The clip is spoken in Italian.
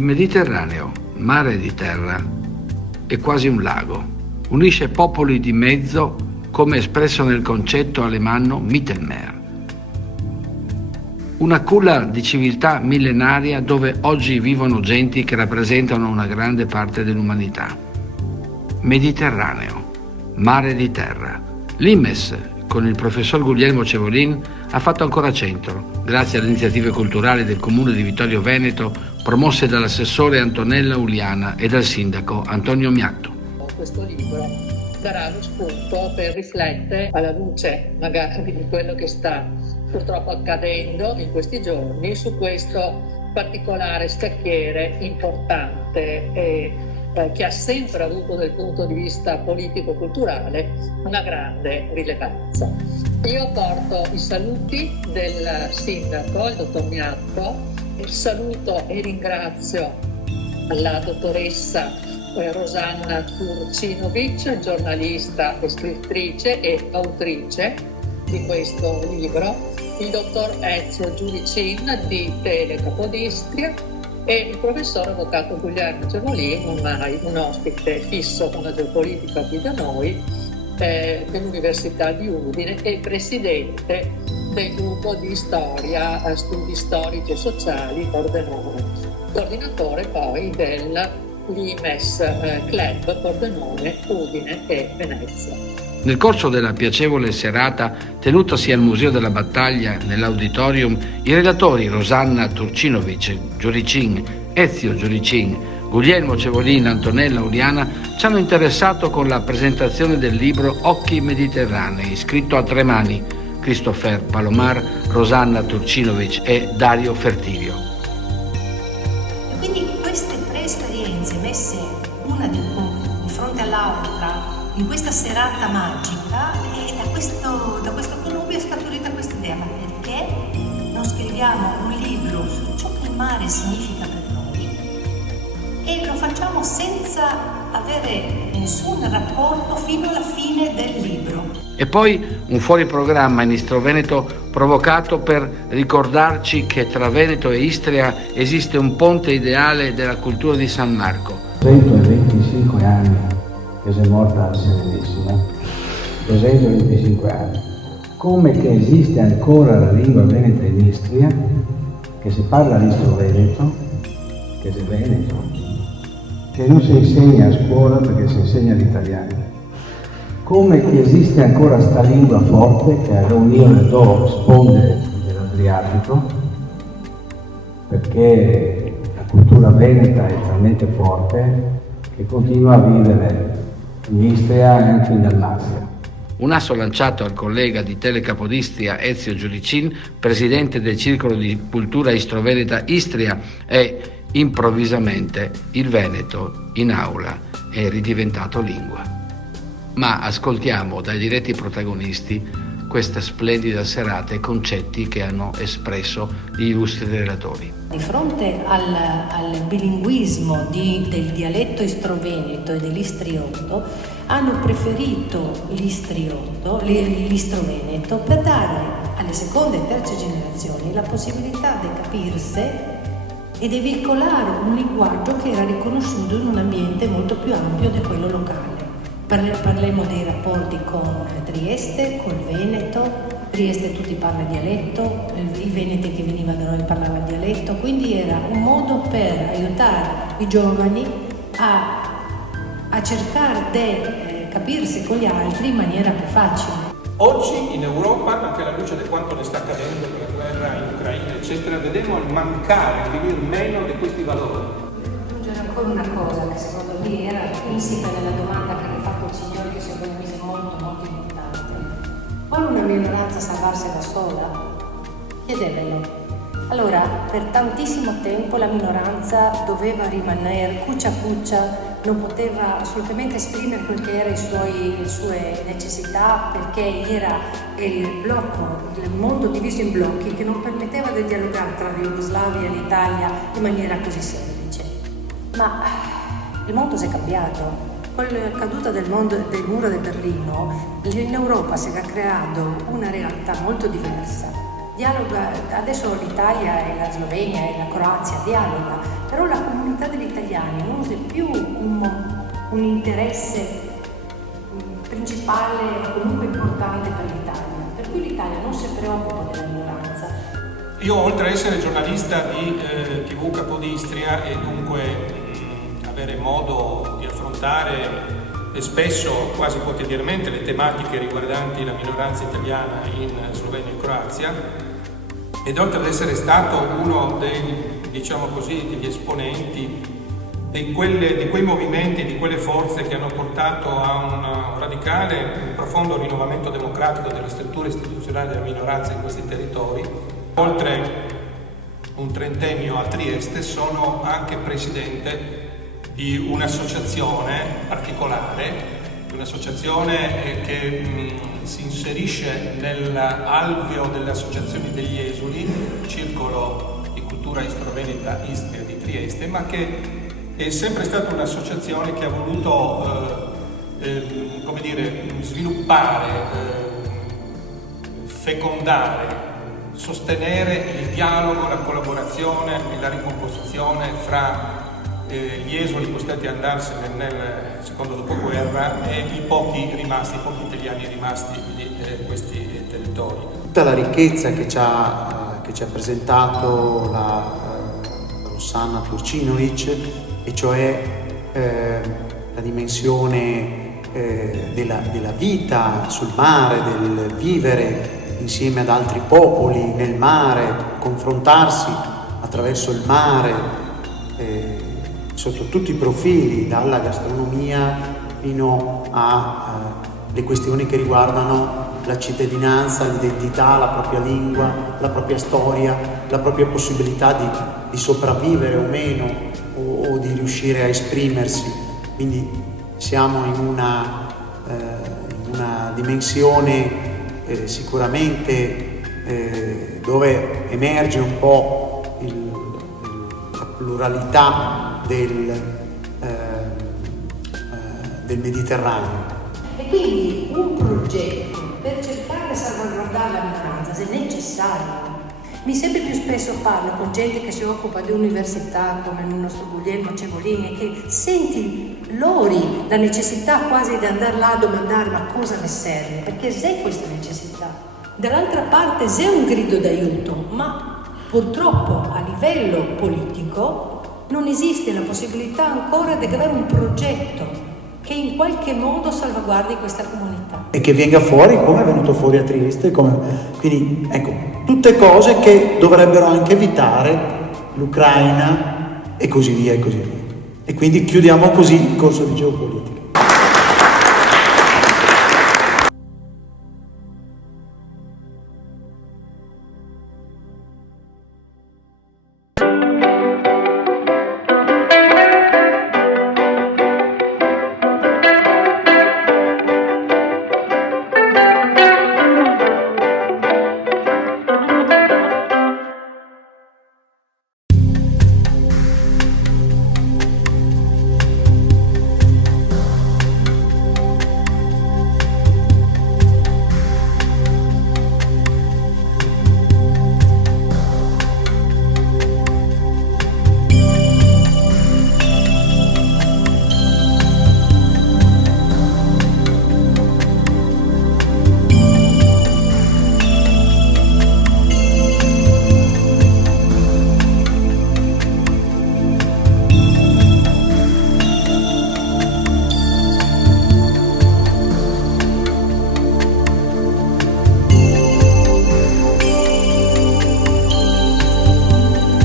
Il Mediterraneo, mare di terra, è quasi un lago. Unisce popoli di mezzo come espresso nel concetto alemanno Mittelmeer. Una culla di civiltà millenaria dove oggi vivono genti che rappresentano una grande parte dell'umanità. Mediterraneo, mare di terra. L'IMES, con il professor Guglielmo Cevolin, ha fatto ancora centro, grazie alle iniziative culturali del Comune di Vittorio Veneto, promosse dall'assessore Antonella Uliana e dal sindaco Antonio Miatto. Questo libro darà lo spunto per riflettere alla luce magari di quello che sta purtroppo accadendo in questi giorni su questo particolare scacchiere importante e che ha sempre avuto dal punto di vista politico-culturale una grande rilevanza. Io porto i saluti del sindaco, il dottor Miatto, saluto e ringrazio la dottoressa Rosanna Turcinovic, giornalista e scrittrice e autrice di questo libro, il dottor Ezio Giudicin di Tele Capodistria e il professor avvocato Guglielmo Cevolin, ormai un ospite fisso con la geopolitica qui da noi, dell'Università di Udine e presidente del gruppo di storia, studi storici e sociali Pordenone, coordinatore poi dell'IMES Club Pordenone, Udine e Venezia. Nel corso della piacevole serata tenutasi al Museo della Battaglia nell'auditorium, i relatori Rosanna Turcinovic, Giuricin, Ezio Giuricin, Guglielmo Cevolin, Antonella Uliana ci hanno interessato con la presentazione del libro Occhi Mediterranei, scritto a tre mani, Christopher Palomar, Rosanna Turcinovic e Dario Fertirio. E quindi queste tre esperienze messe una di fronte all'altra in questa serata magica, e da questo connubio è scaturita questa idea: ma perché non scriviamo un libro su ciò che il mare significa per noi e lo facciamo senza avere nessun rapporto fino alla fine del libro? E poi un fuoriprogramma in Istro Veneto provocato per ricordarci che tra Veneto e Istria esiste un ponte ideale della cultura di San Marco. 125 anni che si è morta la Serenissima, 225 anni. Come che esiste ancora la lingua veneta in Istria, che si parla l'Istro Veneto, che si Veneto, che non si insegna a scuola perché si insegna l'italiano. Come che esiste ancora sta lingua forte che è l'unione do sponde dell'Adriatico, perché la cultura veneta è talmente forte che continua a vivere in Istria e anche in Dalmazia. Un asso lanciato al collega di Tele Capodistria Ezio Giudicin, presidente del Circolo di Cultura Istroveneta Istria, e improvvisamente il Veneto in aula è ridiventato lingua. Ma ascoltiamo dai diretti protagonisti questa splendida serata e concetti che hanno espresso gli illustri relatori. Di fronte al bilinguismo del dialetto istroveneto e dell'istrioto, hanno preferito l'istroveneto per dare alle seconde e terze generazioni la possibilità di capirsi e di veicolare un linguaggio che era riconosciuto in un ambiente molto più ampio di quello locale. Parliamo dei rapporti con Trieste, col Veneto. Trieste tutti parla dialetto, i veneti che venivano da noi parlavano dialetto, quindi era un modo per aiutare i giovani a cercare di capirsi con gli altri in maniera più facile. Oggi in Europa, anche alla luce di quanto ne sta accadendo per la guerra in Ucraina, eccetera, vedremo il mancare, il venir meno di questi valori. Aggiungere ancora una cosa che secondo me era insita nella domanda che ha fatto il signore, che secondo me è molto molto importante. Vuole una minoranza salvarsi da sola? Chiedevelo. Allora, per tantissimo tempo la minoranza doveva rimanere cuccia a cuccia, non poteva assolutamente esprimere quel che era le sue necessità, perché era il mondo diviso in blocchi che non permetteva di dialogare tra la Jugoslavia e l'Italia in maniera così semplice. Ma il mondo si è cambiato. Con la caduta del muro di Berlino, in Europa si è creato una realtà molto diversa, dialoga, adesso l'Italia e la Slovenia e la Croazia dialoga, però la comunità degli italiani non usa più un interesse principale o comunque importante per l'Italia, per cui l'Italia non si preoccupa della minoranza. Io, oltre ad essere giornalista di TV Capodistria e dunque avere modo di affrontare spesso, quasi quotidianamente, le tematiche riguardanti la minoranza italiana in Slovenia e Croazia, ed oltre ad essere stato uno degli esponenti di quei movimenti, di quelle forze che hanno portato a un radicale, un profondo rinnovamento democratico delle strutture istituzionali della minoranza in questi territori, oltre un trentennio a Trieste sono anche presidente di un'associazione particolare, un'associazione che si inserisce nell'alveo delle associazioni degli esuli, Circolo di Cultura Istroveneta Istria di Trieste, ma che è sempre stata un'associazione che ha voluto sviluppare, fecondare, sostenere il dialogo, la collaborazione e la ricomposizione fra gli esuli costretti ad andarsene nel secondo dopoguerra e i pochi italiani rimasti di questi territori. Tutta la ricchezza che ci ha presentato la Rosanna Turcinovic, e cioè la dimensione della vita sul mare, del vivere insieme ad altri popoli nel mare, confrontarsi attraverso il mare sotto tutti i profili, dalla gastronomia fino alle questioni che riguardano la cittadinanza, l'identità, la propria lingua, la propria storia, la propria possibilità di sopravvivere o meno, o di riuscire a esprimersi. Quindi siamo in una dimensione sicuramente dove emerge un po' la pluralità del Mediterraneo. E quindi un progetto per cercare di salvaguardare la minoranza, se necessario. Mi sempre più spesso parlo con gente che si occupa di università, come il nostro Guglielmo Cevolini, che senti loro la necessità quasi di andare là a domandare ma cosa ne serve, perché c'è questa necessità. Dall'altra parte c'è un grido d'aiuto, ma purtroppo a livello politico non esiste la possibilità ancora di avere un progetto che in qualche modo salvaguardi questa comunità. E che venga fuori come è venuto fuori a Trieste. Quindi ecco, tutte cose che dovrebbero anche evitare l'Ucraina e così via e così via. E quindi chiudiamo così il corso di geopolitica.